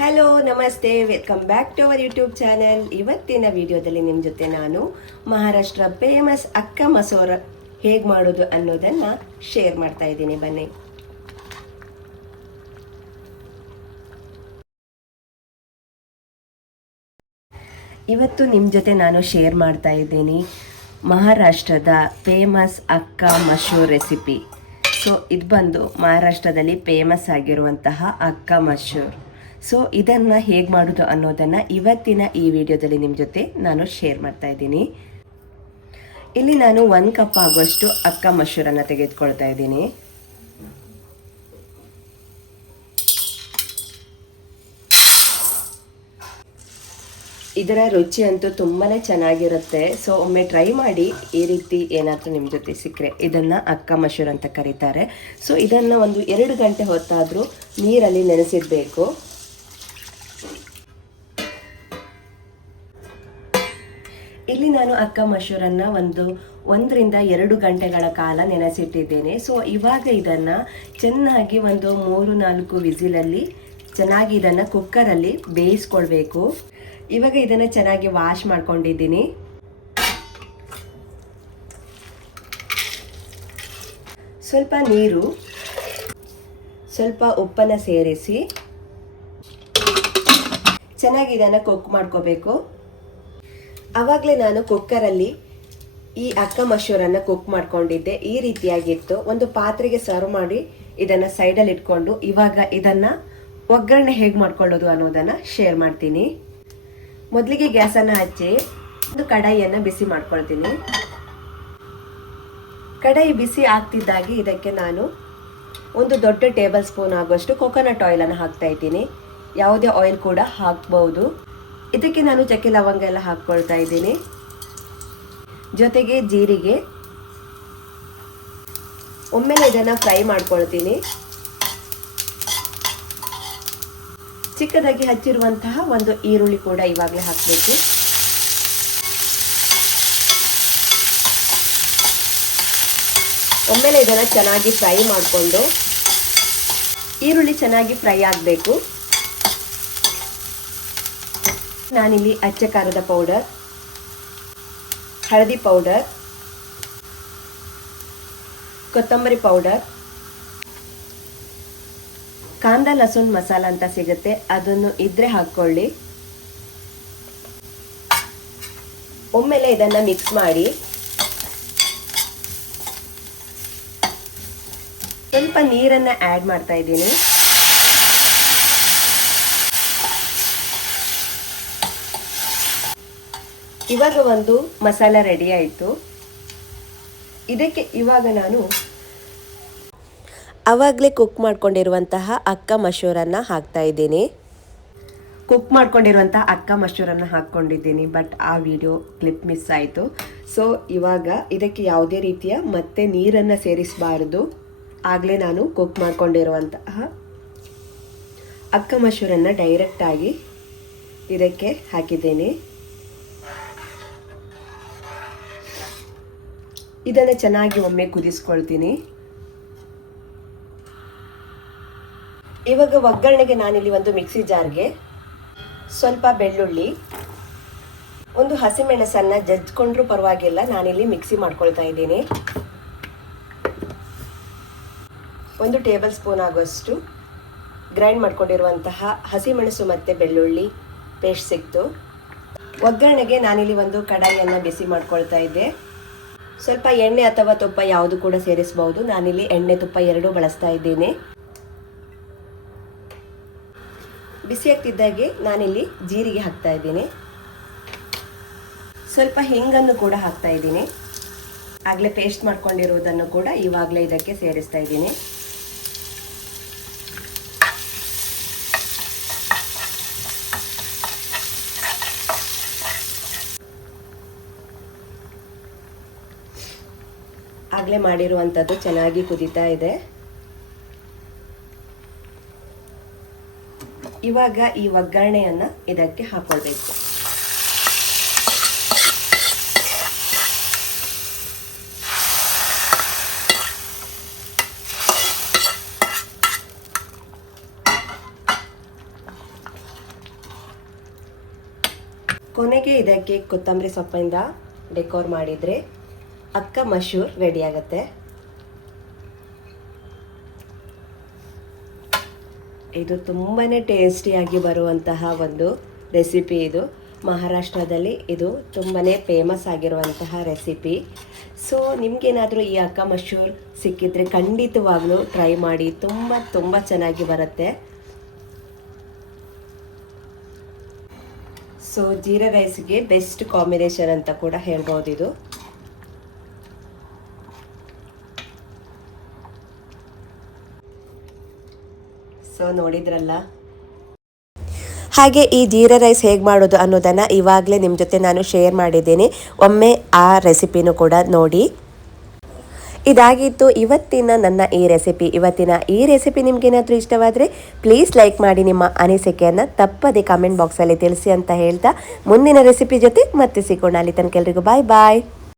Hello ನಮಸ್ತೆ, welcome back to our YouTube channel. ಇವತ್ತಿನ ವಿಡಿಯೋದಲ್ಲಿ ನಿಮ್ಮ ಜೊತೆ ನಾನು ಮಹಾರಾಷ್ಟ್ರ ಫೇಮಸ್ ಅಕ್ಕ ಮಸೂರ ಹೇಗೆ ಮಾಡೋದು ಅನ್ನೋದನ್ನು ಶೇರ್ ಮಾಡ್ತಾ ಇದ್ದೀನಿ. ಬನ್ನಿ. ಇವತ್ತು ನಿಮ್ಮ ಜೊತೆ ನಾನು ಶೇರ್ ಮಾಡ್ತಾ ಇದ್ದೀನಿ ಮಹಾರಾಷ್ಟ್ರದ ಫೇಮಸ್ ಅಕ್ಕ ಮಸೂರ್ ರೆಸಿಪಿ. ಸೊ ಇದು ಬಂದು ಮಹಾರಾಷ್ಟ್ರದಲ್ಲಿ ಫೇಮಸ್ ಆಗಿರುವಂತಹ ಅಕ್ಕ ಮಸೂರ್. ಸೊ ಇದನ್ನು ಹೇಗೆ ಮಾಡೋದು ಅನ್ನೋದನ್ನು ಇವತ್ತಿನ ಈ ವಿಡಿಯೋದಲ್ಲಿ ನಿಮ್ಮ ಜೊತೆ ನಾನು ಶೇರ್ ಮಾಡ್ತಾ ಇದ್ದೀನಿ. ಇಲ್ಲಿ ನಾನು 1 ಕಪ್ ಆಗುವಷ್ಟು ಅಕ್ಕ ಮಸೂರನ್ನು ತೆಗೆದುಕೊಳ್ತಾ ಇದ್ದೀನಿ. ಇದರ ರುಚಿ ಅಂತೂ ತುಂಬಾ ಚೆನ್ನಾಗಿರುತ್ತೆ. ಸೊ ಒಮ್ಮೆ ಟ್ರೈ ಮಾಡಿ. ಈ ರೀತಿ ಏನಾದರೂ ನಿಮ್ಮ ಜೊತೆ ಸಿಕ್ಕರೆ ಇದನ್ನು ಅಕ್ಕ ಮಸೂರ್ ಅಂತ ಕರೀತಾರೆ. ಸೊ ಇದನ್ನು ಒಂದು 2 ಗಂಟೆ ಹೊತ್ತಾದರೂ ನೀರಲ್ಲಿ ನೆನೆಸಿಡಬೇಕು. ಇಲ್ಲಿ ನಾನು ಅಕ್ಕ ಮಸೂರನ್ನು 1ರಿಂದ 2 ಗಂಟೆಗಳ ಕಾಲ ನೆನೆಸಿಟ್ಟಿದ್ದೇನೆ. ಸೊ ಇವಾಗ ಇದನ್ನು ಚೆನ್ನಾಗಿ 3-4 ವಿಸಿಲಲ್ಲಿ ಚೆನ್ನಾಗಿ ಇದನ್ನು ಕುಕ್ಕರಲ್ಲಿ ಬೇಯಿಸ್ಕೊಳ್ಬೇಕು. ಇವಾಗ ಇದನ್ನು ಚೆನ್ನಾಗಿ ವಾಶ್ ಮಾಡ್ಕೊಂಡಿದ್ದೀನಿ. ಸ್ವಲ್ಪ ನೀರು, ಸ್ವಲ್ಪ ಉಪ್ಪನ್ನು ಸೇರಿಸಿ ಚೆನ್ನಾಗಿ ಇದನ್ನು ಕುಕ್ ಮಾಡ್ಕೋಬೇಕು. ಆವಾಗಲೇ ನಾನು ಕುಕ್ಕರಲ್ಲಿ ಈ ಅಕ್ಕ ಮಸೂರನ್ನು ಕುಕ್ ಮಾಡ್ಕೊಂಡಿದ್ದೆ. ಈ ರೀತಿಯಾಗಿತ್ತು. ಒಂದು ಪಾತ್ರೆಗೆ ಸರ್ವ್ ಮಾಡಿ ಇದನ್ನು ಸೈಡಲ್ಲಿ ಇಟ್ಕೊಂಡು ಇವಾಗ ಇದನ್ನು ಒಗ್ಗರಣೆ ಹೇಗೆ ಮಾಡ್ಕೊಳ್ಳೋದು ಅನ್ನೋದನ್ನು ಶೇರ್ ಮಾಡ್ತೀನಿ. ಮೊದಲಿಗೆ ಗ್ಯಾಸನ್ನು ಹಚ್ಚಿ ಒಂದು ಕಡಾಯಿಯನ್ನು ಬಿಸಿ ಮಾಡ್ಕೊಳ್ತೀನಿ. ಕಡಾಯಿ ಬಿಸಿ ಆಗ್ತಿದ್ದಾಗಿ ಇದಕ್ಕೆ ನಾನು ಒಂದು ದೊಡ್ಡ ಟೇಬಲ್ ಸ್ಪೂನ್ ಆಗುವಷ್ಟು ಕೊಕೊನಟ್ ಆಯಿಲನ್ನು ಹಾಕ್ತಾ ಇದ್ದೀನಿ. ಯಾವುದೇ ಆಯಿಲ್ ಕೂಡ ಹಾಕ್ಬಹುದು. ಇದಕ್ಕೆ ನಾನು ಚಕ್ಕೆ ಲವಂಗ ಎಲ್ಲ ಹಾಕ್ಕೊಳ್ತಾ ಇದ್ದೀನಿ. ಜೊತೆಗೆ ಜೀರಿಗೆ. ಒಮ್ಮೆಲೆ ಇದನ್ನು ಫ್ರೈ ಮಾಡ್ಕೊಳ್ತೀನಿ. ಚಿಕ್ಕದಾಗಿ ಹಚ್ಚಿರುವಂತಹ ಒಂದು ಈರುಳ್ಳಿ ಕೂಡ ಇವಾಗಲೇ ಹಾಕಬೇಕು. ಒಮ್ಮೆಲೆ ಇದನ್ನು ಚೆನ್ನಾಗಿ ಫ್ರೈ ಮಾಡಿಕೊಂಡು, ಈರುಳ್ಳಿ ಚೆನ್ನಾಗಿ ಫ್ರೈ ಆಗಬೇಕು. ನಾನಿಲ್ಲಿ ಅಚ್ಚ ಖಾರದ ಪೌಡರ್, ಹಳದಿ ಪೌಡರ್, ಕೊತ್ತಂಬರಿ ಪೌಡರ್, ಕಾಂದ ಲಸೂನ್ ಮಸಾಲ ಅಂತ ಸಿಗುತ್ತೆ, ಅದನ್ನು ಇದ್ರೆ ಹಾಕ್ಕೊಳ್ಳಿ. ಒಮ್ಮೆಲೆ ಇದನ್ನು ಮಿಕ್ಸ್ ಮಾಡಿ ಸ್ವಲ್ಪ ನೀರನ್ನು ಆ್ಯಡ್ ಮಾಡ್ತಾ ಇದ್ದೀನಿ. ಇವಾಗ ಒಂದು ಮಸಾಲ ರೆಡಿ ಆಯಿತು. ಇದಕ್ಕೆ ಇವಾಗ ನಾನು ಆವಾಗಲೇ ಕುಕ್ ಮಾಡ್ಕೊಂಡಿರುವಂತಹ ಅಕ್ಕ ಮಸೂರನ್ನು ಹಾಕ್ತಾ ಇದ್ದೀನಿ. ಕುಕ್ ಮಾಡ್ಕೊಂಡಿರುವಂತಹ ಅಕ್ಕ ಮಸೂರನ್ನು ಹಾಕ್ಕೊಂಡಿದ್ದೀನಿ. ಬಟ್ ಆ ವಿಡಿಯೋ ಕ್ಲಿಪ್ ಮಿಸ್ ಆಯಿತು. ಸೊ ಇವಾಗ ಇದಕ್ಕೆ ಯಾವುದೇ ರೀತಿಯ ಮತ್ತೆ ನೀರನ್ನು ಸೇರಿಸಬಾರ್ದು. ಆಗಲೇ ನಾನು ಕುಕ್ ಮಾಡ್ಕೊಂಡಿರುವಂತಹ ಅಕ್ಕ ಮಸೂರನ್ನು ಡೈರೆಕ್ಟಾಗಿ ಇದಕ್ಕೆ ಹಾಕಿದ್ದೇನೆ. ಇದನ್ನು ಚೆನ್ನಾಗಿ ಒಮ್ಮೆ ಕುದಿಸ್ಕೊಳ್ತೀನಿ. ಇವಾಗ ಒಗ್ಗರಣೆಗೆ ನಾನಿಲ್ಲಿ ಒಂದು ಮಿಕ್ಸಿ ಜಾರ್ಗೆ ಸ್ವಲ್ಪ ಬೆಳ್ಳುಳ್ಳಿ, ಒಂದು ಹಸಿಮೆಣಸನ್ನು ಜಜ್ಜಿಕೊಂಡ್ರೂ ಪರವಾಗಿಲ್ಲ, ನಾನಿಲ್ಲಿ ಮಿಕ್ಸಿ ಮಾಡ್ಕೊಳ್ತಾ ಇದ್ದೀನಿ. 1 ಟೇಬಲ್ ಸ್ಪೂನ್ ಆಗುವಷ್ಟು ಗ್ರೈಂಡ್ ಮಾಡ್ಕೊಂಡಿರುವಂತಹ ಹಸಿಮೆಣಸು ಮತ್ತು ಬೆಳ್ಳುಳ್ಳಿ ಪೇಸ್ಟ್ ಸಿಕ್ತು. ಒಗ್ಗರಣೆಗೆ ನಾನಿಲ್ಲಿ ಒಂದು ಕಡಾಯಿಯನ್ನು ಬಿಸಿ ಮಾಡ್ಕೊಳ್ತಾ ಇದ್ದೆ. ಸ್ವಲ್ಪ ಎಣ್ಣೆ ಅಥವಾ ತುಪ್ಪ ಯಾವುದು ಕೂಡ ಸೇರಿಸಬಹುದು. ನಾನಿಲ್ಲಿ ಎಣ್ಣೆ ತುಪ್ಪ ಎರಡೂ ಬಳಸ್ತಾ ಇದ್ದೀನಿ. ಬಿಸಿ ಆಗ್ತಿದ್ದಾಗೆ ನಾನಿಲ್ಲಿ ಜೀರಿಗೆ ಹಾಕ್ತಾ ಇದ್ದೀನಿ. ಸ್ವಲ್ಪ ಹಿಂಗನ್ನು ಕೂಡ ಹಾಕ್ತಾ ಇದ್ದೀನಿ. ಆಗಲೇ ಪೇಸ್ಟ್ ಮಾಡ್ಕೊಂಡಿರುವುದನ್ನು ಕೂಡ ಇವಾಗಲೇ ಇದಕ್ಕೆ ಸೇರಿಸ್ತಾ ಇದ್ದೀನಿ. ಆಗಲೇ ಮಾಡಿರುವಂಥದ್ದು ಚೆನ್ನಾಗಿ ಕುದೀತಾ ಇದೆ. ಇವಾಗ ಈ ಒಗ್ಗರಣೆಯನ್ನು ಇದಕ್ಕೆ ಹಾಕೊಳ್ಬೇಕು. ಕೊನೆಗೆ ಇದಕ್ಕೆ ಕೊತ್ತಂಬರಿ ಸೊಪ್ಪಿಂದ ಡೆಕೋರ್ ಮಾಡಿದರೆ ಅಕ್ಕ ಮಶೂರ್ ರೆಡಿ ಆಗುತ್ತೆ. ಇದು ತುಂಬಾ ಟೇಸ್ಟಿಯಾಗಿ ಬರುವಂತಹ ಒಂದು ರೆಸಿಪಿ. ಇದು ಮಹಾರಾಷ್ಟ್ರದಲ್ಲಿ ಇದು ತುಂಬಾ ಫೇಮಸ್ ಆಗಿರುವಂತಹ ರೆಸಿಪಿ. ಸೊ ನಿಮಗೇನಾದರೂ ಈ ಅಕ್ಕ ಮಶೂರ್ ಸಿಕ್ಕಿದ್ರೆ ಖಂಡಿತವಾಗ್ಲೂ ಟ್ರೈ ಮಾಡಿ, ತುಂಬ ಚೆನ್ನಾಗಿ ಬರುತ್ತೆ. ಸೊ ಜೀರಾ ರೈಸ್ಗೆ ಬೆಸ್ಟ್ ಕಾಂಬಿನೇಷನ್ ಅಂತ ಕೂಡ ಹೇಳ್ಬೋದು ಇದು. ಸೊ ನೋಡಿದ್ರಲ್ಲ, ಹಾಗೆ ಈ ಜೀರಾ ರೈಸ್ ಹೇಗೆ ಮಾಡೋದು ಅನ್ನೋದನ್ನು ಇವಾಗಲೇ ನಿಮ್ಮ ಜೊತೆ ನಾನು ಶೇರ್ ಮಾಡಿದ್ದೀನಿ. ಒಮ್ಮೆ ಆ ರೆಸಿಪಿನೂ ಕೂಡ ನೋಡಿ. ಇದಾಗಿತ್ತು ಇವತ್ತಿನ ನನ್ನ ಈ ರೆಸಿಪಿ ನಿಮಗೇನಾದರೂ ಇಷ್ಟವಾದರೆ ಪ್ಲೀಸ್ ಲೈಕ್ ಮಾಡಿ, ನಿಮ್ಮ ಅನಿಸಿಕೆಯನ್ನು ತಪ್ಪದೆ ಕಮೆಂಟ್ ಬಾಕ್ಸಲ್ಲಿ ತಿಳಿಸಿ ಅಂತ ಹೇಳ್ತಾ ಮುಂದಿನ ರೆಸಿಪಿ ಜೊತೆ ಮತ್ತೆ ಸಿಗೋಣ. ಅಲ್ಲಿ ತನಕ ಎಲ್ರಿಗೂ ಬಾಯ್.